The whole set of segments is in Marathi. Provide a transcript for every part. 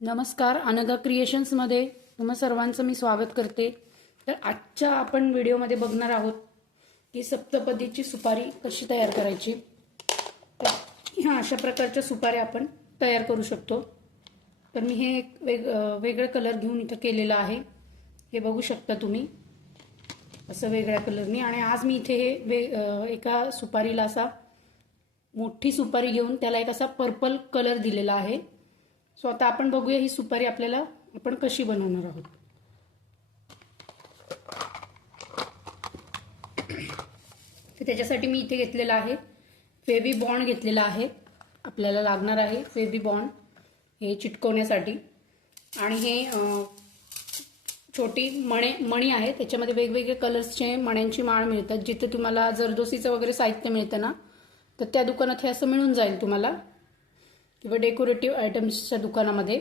नमस्कार अनघा क्रिएशन्समध्ये तुम्हा सर्वांचं मी स्वागत करते. तर आजच्या आपण व्हिडिओमध्ये बघणार आहोत की सप्तपदीची सुपारी कशी तयार करायची. तर ह्या अशा प्रकारच्या सुपाऱ्या आपण तयार करू शकतो. तर मी हे एक वेग वेगळं कलर घेऊन इथं केलेलं आहे. हे बघू शकता तुम्ही. असं वेगळ्या कलरनी आणि आज मी इथे हे वे एका सुपारीला असा मोठी सुपारी घेऊन त्याला एक असा पर्पल कलर दिलेला आहे. सो आता आपण बघूया ही सुपारी आपल्याला आपण कशी बनवणार आहोत. तर त्याच्यासाठी मी इथे घेतलेला आहे फेबी बॉन्ड घेतलेला आहे. आपल्याला लागणार आहे फेबी बॉन्ड हे चिटकवण्यासाठी. आणि हे छोटी मणे मणी आहे. त्याच्यामध्ये वेगवेगळे कलर्सचे मण्यांची माळ मिळतात. जिथे तुम्हाला जरदोसीचं वगैरे साहित्य मिळतं ना तर त्या दुकानात हे असं मिळून जाईल तुम्हाला. किंवा डेकोरेटिव्ह आयटम्सच्या दुकानामध्ये.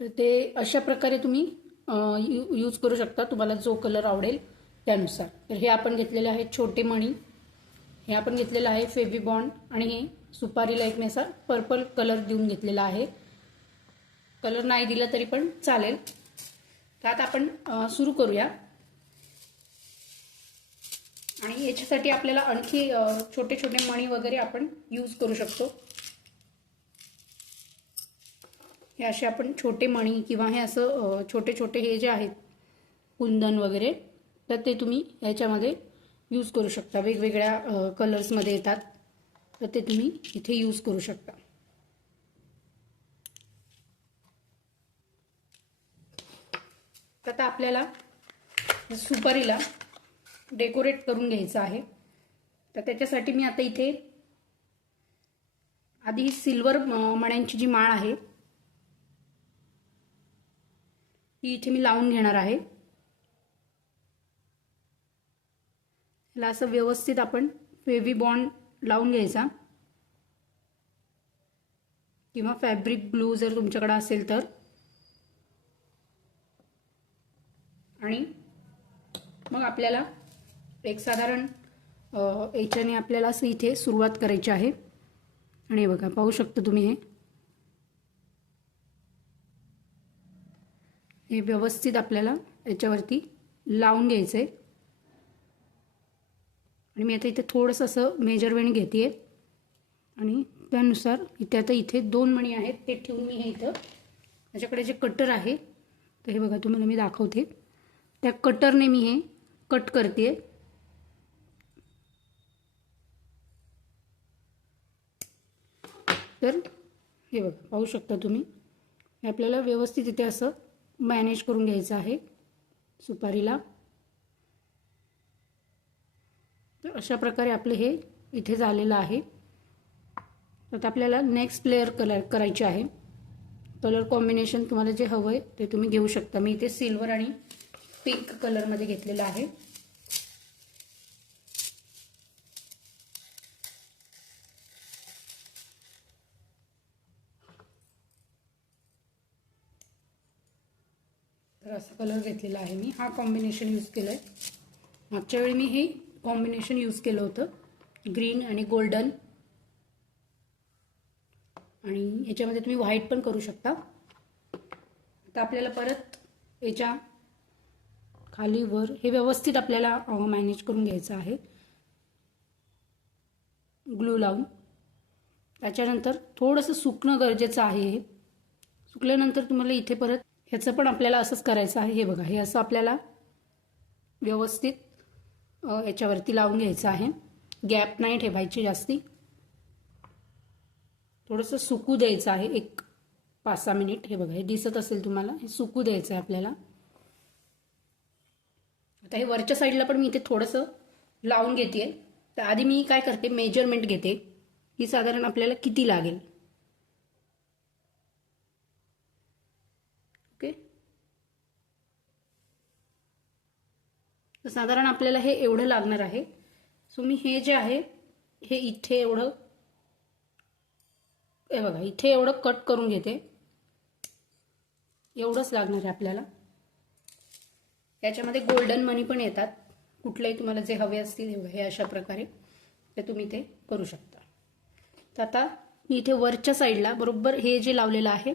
तर ते अशा प्रकारे तुम्ही यू यूज करू शकता. तुम्हाला जो कलर आवडेल त्यानुसार. तर हे आपण घेतलेले आहेत छोटे मणी. हे आपण घेतलेलं आहे फेबी बॉन्ड आणि हे सुपारीला एक मी असा पर्पल कलर देऊन घेतलेला आहे. कलर नाही दिला तरी पण चालेल. तर आता आपण सुरू करूया. आणि याच्यासाठी आपल्याला आणखी छोटे छोटे मणी वगैरे आपण यूज करू शकतो. हे असे आपण छोटे मणी किंवा हे असं छोटे छोटे हे जे आहेत कुंदन वगैरे तर ते तुम्ही याच्यामध्ये यूज करू शकता. वेगवेगळ्या कलर्समध्ये येतात तर ते तुम्ही इथे यूज करू शकता. तर आता आपल्याला सुपारीला डेकोरेट करून घ्यायचं आहे. तर त्याच्यासाठी मी आता इथे आधी ही सिल्वर मण्यांची जी माळ आहे ती इथे मी लावून घेणार आहे. ह्याला असं व्यवस्थित आपण फेवी बॉन्ड लावून घ्यायचा. किंवा फॅब्रिक ग्लू जर तुमच्याकडे असेल तर. आणि मग आपल्याला एक साधारण याच्याने आपल्याला असं इथे सुरुवात करायची आहे. आणि बघा पाहू शकता तुम्ही हे. हे व्यवस्थित आपल्याला याच्यावरती लावून घ्यायचं आहे आणि मी आता इथे थोडंसं असं मेजरमेंट घेते आहे आणि त्यानुसार इथे आता इथे दोन मणी आहेत ते ठेवून मी हे इथं माझ्याकडे जे कटर आहे तर हे बघा तुम्हाला मी दाखवते. त्या कटरने मी हे कट करते तर हे बघा पाहू शकता तुम्ही. आपल्याला व्यवस्थित इथे असं मॅनेज करून घ्यायचं आहे सुपारीला. तर अशा प्रकारे आपलं हे इथे झालेलं आहे. आता आपल्याला नेक्स्ट लेअर कलर करायचे आहे. कलर कॉम्बिनेशन तुम्हाला जे हवं आहे ते तुम्ही घेऊ शकता. मी इथे सिल्वर आणि पिंक कलरमध्ये घेतलेलं आहे. असा कलर घेतलेला आहे मी. हा कॉम्बिनेशन यूज केलं आहे मागच्या वेळी मी हे कॉम्बिनेशन यूज केलं होतं. ग्रीन आणि गोल्डन आणि याच्यामध्ये तुम्ही व्हाईट पण करू शकता. आता आपल्याला परत याच्या खाली वर हे व्यवस्थित आपल्याला मॅनेज करून घ्यायचं आहे. ग्लू लावून. त्याच्यानंतर थोडंसं सुकणं गरजेचं आहे हे. सुकल्यानंतर तुम्हाला इथे परत ह्याचं पण आपल्याला असंच करायचं आहे. हे बघा हे असं आपल्याला व्यवस्थित याच्यावरती लावून घ्यायचं आहे. गॅप नाही ठेवायची जास्ती. थोडंसं सुकू द्यायचं आहे एक पाच सहा मिनिट. हे बघा हे दिसत असेल तुम्हाला हे सुकू द्यायचं आहे आपल्याला. आता हे वरच्या साईडला पण मी इथे थोडंसं लावून घेते तर आधी मी काय करते मेजरमेंट घेते. की साधारण आपल्याला किती लागेल? ओके? तर साधारण आपल्याला हे एवढं लागणार आहे. सो मी हे जे आहे हे इथे एवढं हे बघा इथे एवढं कट करून घेते. एवढंच लागणार आहे आपल्याला. याच्यामध्ये गोल्डन मनी पण येतात. कुठलेही तुम्हाला जे हवे असतील हे अशा प्रकारे ते तुम्ही ते करू शकता. तर आता मी इथे वरच्या साईडला बरोबर हे जे लावलेलं आहे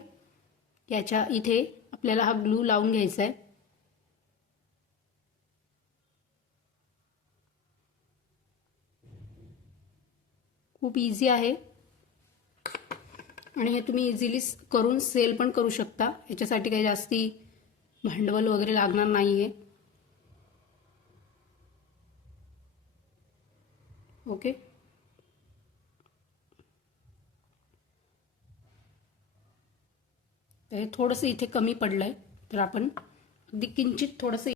याच्या इथे आपल्याला हा ग्लू लावून घ्यायचा आहे खूप इझी आहे. आणि हे तुम्ही इझिली करून सेल पण करू शकता. याच्यासाठी काही जास्ती भांडवल वगैरे लागणार नाही आहे ओके तर हे थोडंसं इथे कमी पडलं आहे तर आपण अगदी किंचित थोडंसं